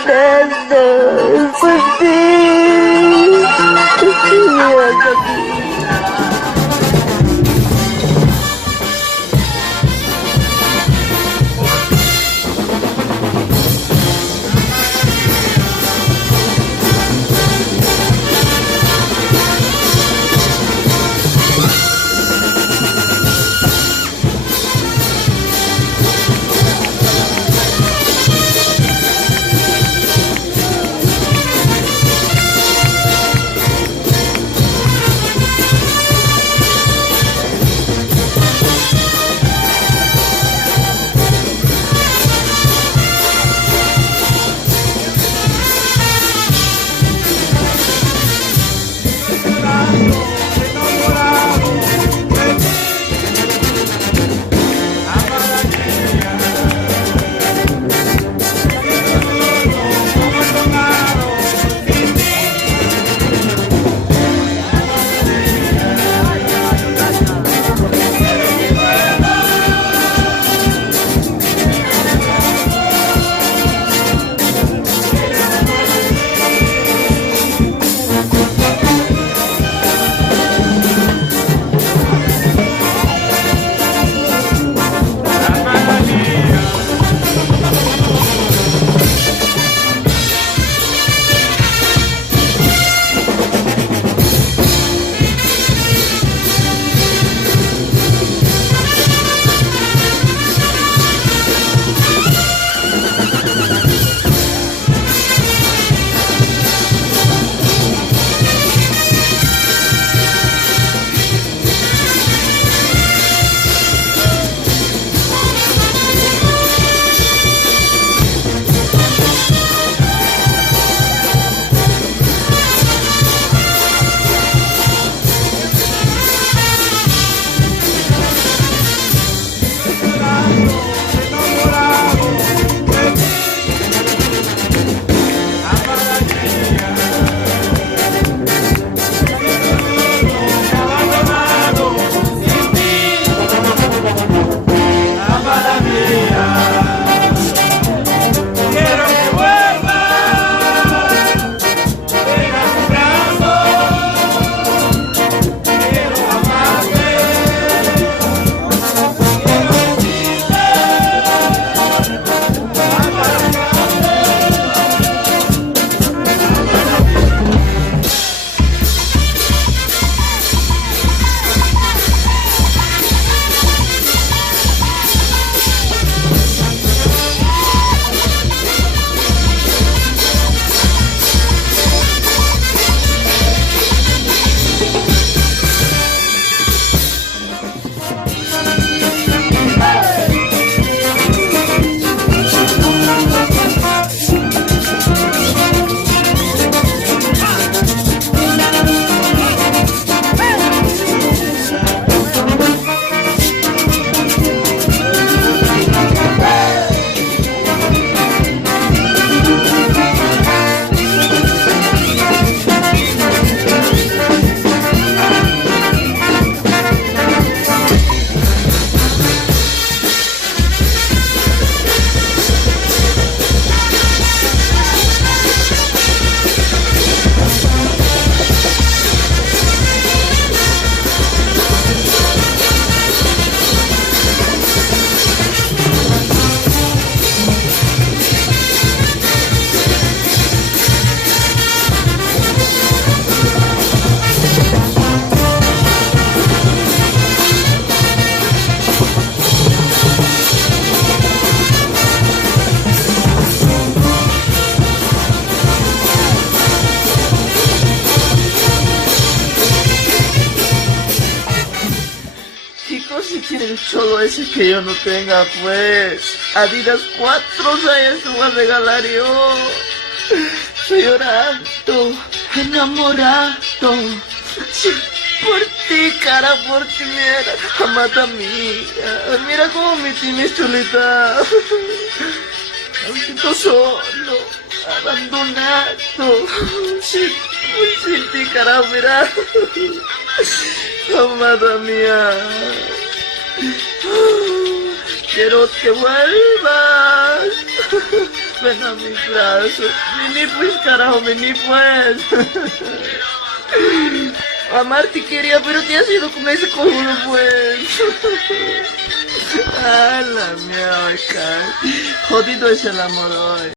Fernando, por fin. Mira, el cholo ese que yo no tenga, pues. Adidas 4 años te voy a regalar yo. Estoy llorando, enamorado. Sí, por ti, cara, por ti, mira. Amada mía, mira cómo me tienes, chulita. Me siento solo, abandonado. Sí, sin ti, cara, mira. Amada mía, quiero que vuelvas. ven a mis brazos. Vení pues, carajo, vení pues. Amarte quería, pero ¿qué has ido con ese cojudo pues? Ah, la mierda, jodido es el amor hoy.